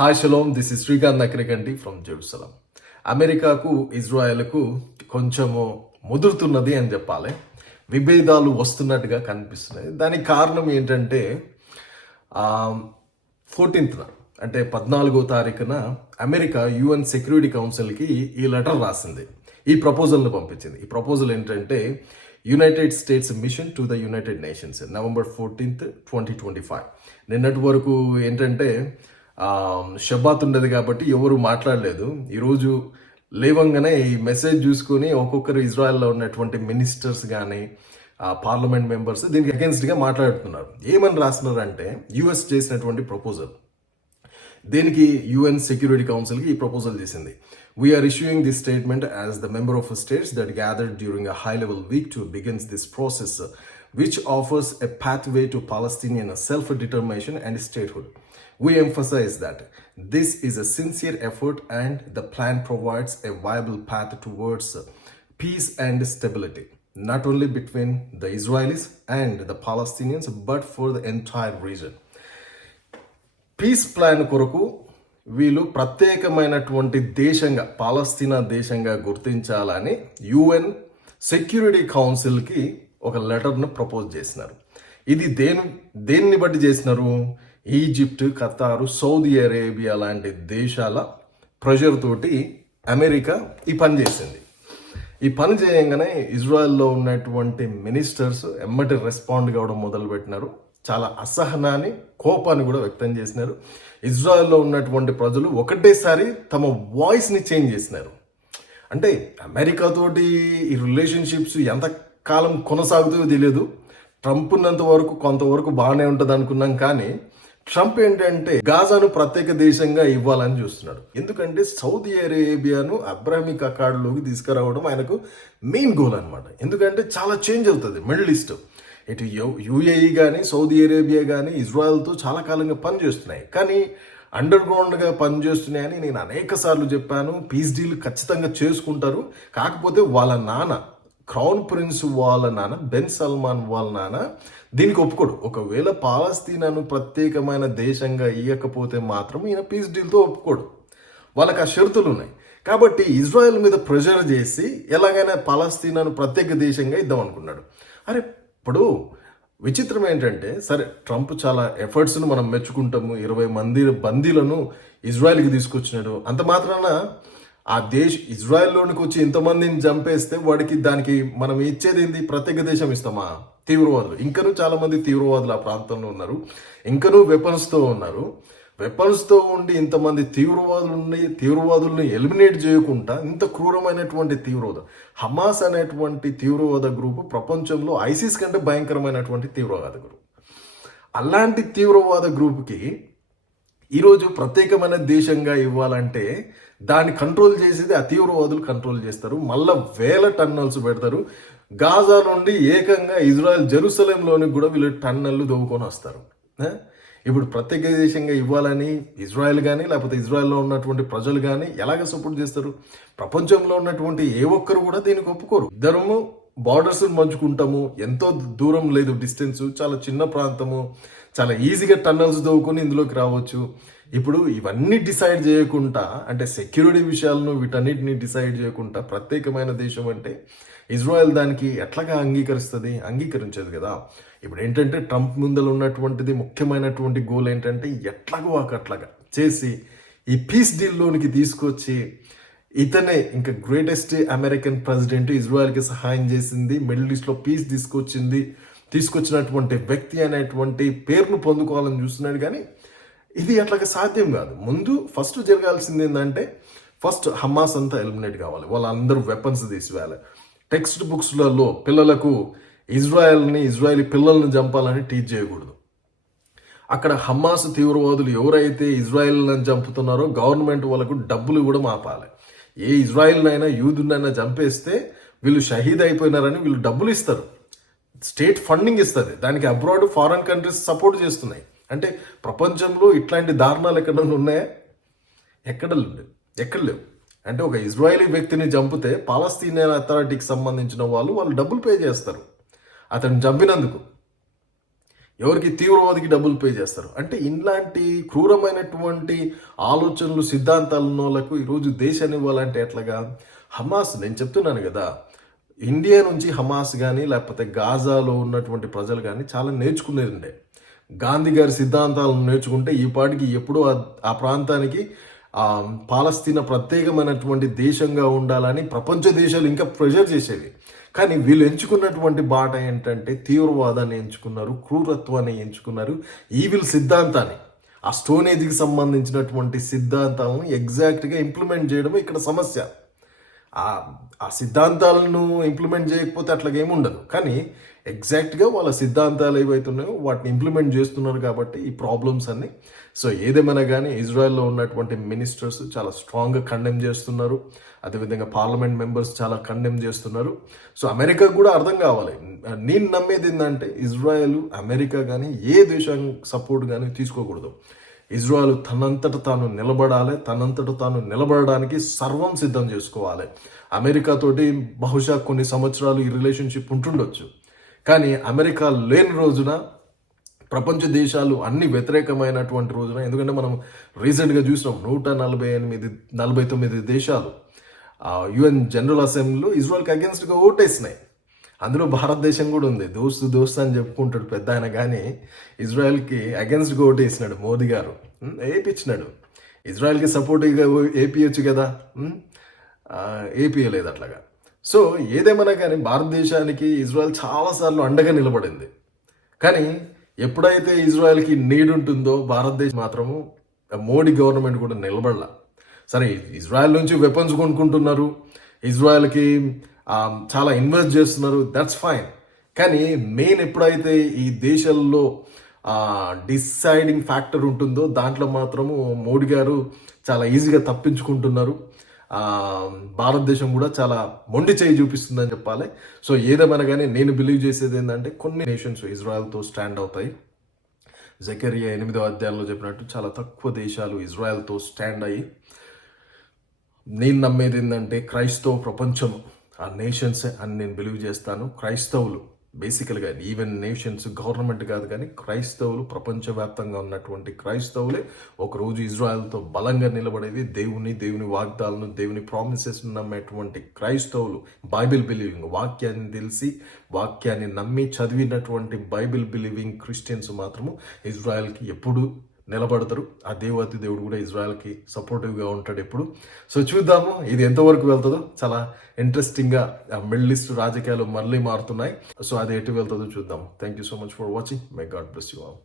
Hi shalom this is Srikanth Nakrikanti from Jerusalem. అమెరికాకు ఇజ్రాయెల్కు కొంచెము ముదురుతున్నది అని చెప్పాలి. విభేదాలు వస్తున్నట్టుగా కనిపిస్తున్నాయి. దానికి కారణం ఏంటంటే ఫోర్టీన్త్న అంటే పద్నాలుగో తారీఖున అమెరికా యుఎన్ సెక్యూరిటీ కౌన్సిల్కి ఈ లెటర్ రాసింది. ఈ ప్రపోజల్ను పంపించింది. ఈ ప్రపోజల్ ఏంటంటే United States mission to the United Nations November fourteenth twenty twenty five. నిన్నటి వరకు ఏంటంటే షబాత్ ఉండదు కాబట్టి ఎవరు మాట్లాడలేదు. ఈరోజు లేవంగానే ఈ మెసేజ్ చూసుకొని ఒక్కొక్కరు ఇజ్రాయెల్లో ఉన్నటువంటి మినిస్టర్స్ కానీ పార్లమెంట్ మెంబర్స్ దీనికి అగెన్స్ట్గా మాట్లాడుతున్నారు. ఏమని రాస్తున్నారంటే యుఎస్ చేసినటువంటి ప్రపోజల్. దీనికి యుఎన్ సెక్యూరిటీ కౌన్సిల్కి ఈ ప్రపోజల్ చేసింది we're issuing this statement as the member of states that gathered during a high level week to begins this process which offers a pathway to Palestinian self determination and statehood We emphasize that this is a sincere effort and the plan provides a viable path towards peace and stability, not only between the Israelis and the Palestinians, but for the entire region. Peace plan కొరకు వీళ్ళు ప్రత్యేకమైనటువంటి దేశంగా పాలస్తీనా దేశంగా గుర్తించాలని UN security కౌన్సిల్కి ఒక లెటర్ను propose చేసినారు ఇది దేని దేన్ని బట్టి చేసినారు ఈజిప్ట్ ఖతారు సౌదీ అరేబియా లాంటి దేశాల ప్రెషర్ తోటి అమెరికా ఈ పని చేసింది. ఈ పని చేయంగానే ఇజ్రాయెల్లో ఉన్నటువంటి మినిస్టర్స్ ఎమ్మటి రెస్పాండ్ కావడం మొదలుపెట్టినారు. చాలా అసహనాన్ని కోపాన్ని కూడా వ్యక్తం చేసినారు. ఇజ్రాయెల్లో ఉన్నటువంటి ప్రజలు ఒకటేసారి తమ వాయిస్ని చేంజ్ చేసినారు. అంటే అమెరికాతోటి ఈ రిలేషన్షిప్స్ ఎంత కాలం కొనసాగుతుందో తెలియదు. ట్రంప్ ఉన్నంత వరకు కొంతవరకు బాగానే ఉంటుంది అనుకున్నాం కానీ ట్రంప్ ఏంటంటే గాజాను ప్రత్యేక దేశంగా ఇవ్వాలని చూస్తున్నాడు. ఎందుకంటే సౌదీ అరేబియాను అబ్రాహిమిక్ అకాడ్లోకి తీసుకురావడం ఆయనకు మెయిన్ గోల్ అనమాట ఎందుకంటే చాలా చేంజ్ అవుతుంది మిడిల్ ఈస్ట్. ఇటు యుఏఈ కానీ సౌదీ అరేబియా కానీ ఇజ్రాయెల్తో చాలా కాలంగా పనిచేస్తున్నాయి. కానీ అండర్ గ్రౌండ్గా పనిచేస్తున్నాయని నేను అనేక సార్లు చెప్పాను. పీస్ డీల్ ఖచ్చితంగా చేసుకుంటారు. కాకపోతే వాళ్ళ నాన్న క్రౌన్ ప్రిన్స్ వాళ్ళ నాన్న బెన్ సల్మాన్ వాళ్ళ నాన్న దీనికి ఒప్పుకోడు. ఒకవేళ పాలస్తీనాను ప్రత్యేకమైన దేశంగా ఇవ్వకపోతే మాత్రం ఈయన పీస్ డీల్తో ఒప్పుకోడు. వాళ్ళకి ఆ షరతులు ఉన్నాయి. కాబట్టి ఇజ్రాయెల్ మీద ప్రెషర్ చేసి ఎలాగైనా పాలస్తీనాను ప్రత్యేక దేశంగా ఇద్దాం అనుకున్నాడు. అరే ఇప్పుడు విచిత్రం ఏంటంటే సరే ట్రంప్ చాలా ఎఫర్ట్స్ను మనం మెచ్చుకుంటాము. ఇరవై మంది బందీలను ఇజ్రాయెల్కి తీసుకొచ్చినాడు. అంత మాత్రాన ఆ దేశ ఇజ్రాయెల్లోనికి వచ్చి ఇంతమందిని చంపేస్తే వాడికి దానికి మనం ఇచ్చేది ఏంది ప్రత్యేక దేశం ఇస్తామా? తీవ్రవాదులు. ఇంకనూ చాలామంది తీవ్రవాదులు ఆ ప్రాంతంలో ఉన్నారు. ఇంకనూ వెపన్స్తో ఉన్నారు. వెపన్స్తో ఉండి ఇంతమంది తీవ్రవాదులు తీవ్రవాదుల్ని ఎలిమినేట్ చేయకుండా ఇంత క్రూరమైనటువంటి తీవ్రవాదం హమాస్ అనేటువంటి తీవ్రవాద గ్రూపు ప్రపంచంలో ఐసిస్ కంటే భయంకరమైనటువంటి తీవ్రవాద గ్రూప్. అలాంటి తీవ్రవాద గ్రూప్కి ఈరోజు ప్రత్యేకమైన దేశంగా ఇవ్వాలంటే దాన్ని కంట్రోల్ చేసేది ఆ తీవ్రవాదులు కంట్రోల్ చేస్తారు. మళ్ళా వేల టన్నల్స్ పెడతారు. గాజా నుండి ఏకంగా ఇజ్రాయెల్ జెరూసలేంలోనికి కూడా వీళ్ళు టన్నల్లు దవ్వుకొని వస్తారు. ఇప్పుడు ప్రత్యేక దేశంగా ఇవ్వాలని ఇజ్రాయెల్ కానీ లేకపోతే ఇజ్రాయెల్లో ఉన్నటువంటి ప్రజలు కానీ ఎలాగ సపోర్ట్ చేస్తారు? ప్రపంచంలో ఉన్నటువంటి ఏ ఒక్కరు కూడా దీనికి ఒప్పుకోరు. ఇద్దరము బార్డర్స్ పంచుకుంటాము. ఎంతో దూరం లేదు డిస్టెన్స్ చాలా చిన్న ప్రాంతము. చాలా ఈజీగా టన్నల్స్ దవ్వుకొని ఇందులోకి రావచ్చు. ఇప్పుడు ఇవన్నీ డిసైడ్ చేయకుండా అంటే సెక్యూరిటీ విషయాలను వీటన్నిటిని డిసైడ్ చేయకుండా ప్రత్యేకమైన దేశం అంటే ఇజ్రాయెల్ దానికి ఎట్లాగా అంగీకరిస్తుంది? అంగీకరించదు కదా. ఇప్పుడు ఏంటంటే ట్రంప్ ముందర ఉన్నటువంటిది ముఖ్యమైనటువంటి గోల్ ఏంటంటే ఎట్లాగో అట్లాగా చేసి ఈ పీస్ డీల్లోనికి తీసుకొచ్చి ఇతనే ఇంకా గ్రేటెస్ట్ అమెరికన్ ప్రెసిడెంట్ ఇజ్రాయెల్కి సహాయం చేసింది. మిడిల్ ఈస్ట్లో పీస్ తీసుకొచ్చింది. తీసుకొచ్చినటువంటి వ్యక్తి అనేటువంటి పేరును పొందుకోవాలని చూస్తున్నాడు కానీ ఇది అట్లాగా సాధ్యం కాదు. ముందు ఫస్ట్ జరగాల్సింది ఏంటంటే ఫస్ట్ హమాస్ అంతా ఎలిమినేట్ కావాలి. వాళ్ళందరూ వెపన్స్ తీసివేయాలి. టెక్స్ట్ బుక్స్లలో పిల్లలకు ఇజ్రాయెల్ని ఇజ్రాయెల్ పిల్లల్ని చంపాలని టీచ్ చేయకూడదు. అక్కడ హమాస్ తీవ్రవాదులు ఎవరైతే ఇజ్రాయెల్ని చంపుతున్నారో గవర్నమెంట్ వాళ్ళకు డబ్బులు కూడా మాపాలి. ఏ ఇజ్రాయెల్నైనా యూదునైనా చంపేస్తే వీళ్ళు షహీద్ అయిపోయినారని వీళ్ళు డబ్బులు ఇస్తారు. స్టేట్ ఫండింగ్ ఇస్తుంది. దానికి అబ్రాడ్ ఫారెన్ కంట్రీస్ సపోర్ట్ చేస్తున్నాయి. అంటే ప్రపంచంలో ఇట్లాంటి దారుణాలు ఎక్కడన్నా ఉన్నాయా? ఎక్కడ లేవు. ఎక్కడ లేవు. అంటే ఒక ఇజ్రాయలీ వ్యక్తిని చంపితే పాలస్తీనియన్ అథారిటీకి సంబంధించిన వాళ్ళు వాళ్ళు డబ్బులు పే చేస్తారు. అతను చంపినందుకు ఎవరికి తీవ్రవాదికి డబ్బులు పే చేస్తారు? అంటే ఇలాంటి క్రూరమైనటువంటి ఆలోచనలు సిద్ధాంతాలు ఉన్న వాళ్ళకు ఈరోజు దేశాన్ని ఇవ్వాలంటే ఎట్లాగా? హమాస్ నేను చెప్తున్నాను కదా ఇండియా నుంచి హమాస్ కానీ లేకపోతే గాజాలో ఉన్నటువంటి ప్రజలు కానీ చాలా నేర్చుకునేది ఉండే గాంధీ గారి సిద్ధాంతాలను నేర్చుకుంటే ఈ పాటికి ఎప్పుడూ ఆ- ప్రాంతానికి పాలస్తీనా ప్రత్యేకమైనటువంటి దేశంగా ఉండాలని ప్రపంచ దేశాలు ఇంకా ప్రెషర్ చేసేవి. కానీ వీళ్ళు ఎంచుకున్నటువంటి బాట ఏంటంటే తీవ్రవాదాన్ని ఎంచుకున్నారు క్రూరత్వాన్ని ఎంచుకున్నారు ఈవిల్ సిద్ధాంతాన్ని. ఆ స్టోనేజ్కి సంబంధించినటువంటి సిద్ధాంతం ఎగ్జాక్ట్గా ఇంప్లిమెంట్ చేయడం ఇక్కడ సమస్య. ఆ సిద్ధాంతాలను ఇంప్లిమెంట్ చేయకపోతే అట్లాగేమి ఉండదు. కానీ ఎగ్జాక్ట్గా వాళ్ళ సిద్ధాంతాలు ఏవైతున్నాయో వాటిని ఇంప్లిమెంట్ చేస్తున్నారు కాబట్టి ఈ ప్రాబ్లమ్స్ అన్ని. సో ఏదేమైనా కానీ ఇజ్రాయెల్లో ఉన్నటువంటి మినిస్టర్స్ చాలా స్ట్రాంగ్గా కండెమ్ చేస్తున్నారు. అదేవిధంగా పార్లమెంట్ మెంబర్స్ చాలా కండెమ్ చేస్తున్నారు. సో అమెరికాకు కూడా అర్థం కావాలి. నేను నమ్మేది ఏంటంటే ఇజ్రాయెల్ అమెరికా కానీ ఏ దేశం సపోర్ట్ కానీ తీసుకోకూడదు. ఇజ్రాయెల్ తనంతట తాను నిలబడాలి తనంతట తాను నిలబడడానికి సర్వం సిద్ధం చేసుకోవాలి. అమెరికాతోటి బహుశా కొన్ని సంవత్సరాలు ఈ రిలేషన్షిప్ ఉంటుండొచ్చు. కానీ అమెరికా లేని రోజున ప్రపంచ దేశాలు అన్ని వ్యతిరేకమైనటువంటి రోజున ఎందుకంటే మనం రీసెంట్గా చూసినాం నూట నలభై ఎనిమిది నలభై తొమ్మిది దేశాలు యుఎన్ జనరల్ అసెంబ్లీలో ఇజ్రాయల్కి అగెన్స్ట్గా ఓటేసినాయి. అందులో భారతదేశం కూడా ఉంది. దోస్తు దోస్తు అని చెప్పుకుంటాడు పెద్ద ఆయన కానీ ఇజ్రాయెల్కి అగేన్స్ట్గా వేసినాడు మోదీ గారు. ఉం, వేయించినాడు ఇజ్రాయెల్కి సపోర్టివ్గా ఏపీయచ్చు కదా? ఉం? లేదు అట్లాగా. సో ఏదేమైనా కానీ భారతదేశానికి ఇజ్రాయెల్ చాలాసార్లు అండగా నిలబడింది. కానీ ఎప్పుడైతే ఇజ్రాయెల్కి నీడ్ ఉంటుందో భారతదేశం మాత్రము మోడీ గవర్నమెంట్ కూడా నిలబడాల. సరే ఇజ్రాయెల్ నుంచి వెపన్స్ కొనుక్కుంటున్నారు. ఇజ్రాయెల్కి Um, చాలా ఇన్వెస్ట్ చేస్తున్నారు. దట్స్ ఫైన్ కానీ మెయిన్ ఎప్పుడైతే ఈ దేశాల్లో డిసైడింగ్ ఫ్యాక్టర్ ఉంటుందో దాంట్లో మాత్రము మోడీ గారు చాలా ఈజీగా తప్పించుకుంటున్నారు. Um, భారతదేశం కూడా చాలా మొండి చేయి చూపిస్తుందని చెప్పాలి. సో ఏదేమైనా కానీ నేను బిలీవ్ చేసేది ఏంటంటే కొన్ని నేషన్స్ ఇజ్రాయెల్తో స్టాండ్ అవుతాయి. జకరియా ఎనిమిదో అధ్యాయంలో చెప్పినట్టు చాలా తక్కువ దేశాలు ఇజ్రాయెల్తో స్టాండ్ అయ్యి నేను నమ్మేది ఏంటంటే క్రైస్తవ ప్రపంచం ఆ నేషన్స్ అని నేను బిలీవ్ చేస్తాను. క్రైస్తవులు బేసికల్గా ఈవెన్ నేషన్స్ గవర్నమెంట్ కాదు కానీ క్రైస్తవులు ప్రపంచవ్యాప్తంగా ఉన్నటువంటి క్రైస్తవులే ఒకరోజు ఇజ్రాయెల్తో బలంగా నిలబడేది దేవుని దేవుని వాగ్దాలను దేవుని ప్రామిసెస్ నమ్మేటువంటి క్రైస్తవులు. బైబిల్ బిలీవింగ్ వాక్యాన్ని తెలిసి వాక్యాన్ని నమ్మి చదివినటువంటి బైబిల్ బిలీవింగ్ క్రిస్టియన్స్ మాత్రము ఇజ్రాయెల్కి ఎప్పుడు నిలబడతారు. ఆ దేవాతి దేవుడు కూడా ఇజ్రాయెల్కి సపోర్టివ్గా ఉంటాడు ఎప్పుడు. సో చూద్దాము ఇది ఎంతవరకు వెళ్తుందో. చాలా ఇంట్రెస్టింగ్గా మిడిల్ ఈస్ట్ రాజకీయాలు మళ్ళీ మారుతున్నాయి. సో అది ఎటు వెళ్తుందో చూద్దాం thank you so much for watching may God bless you all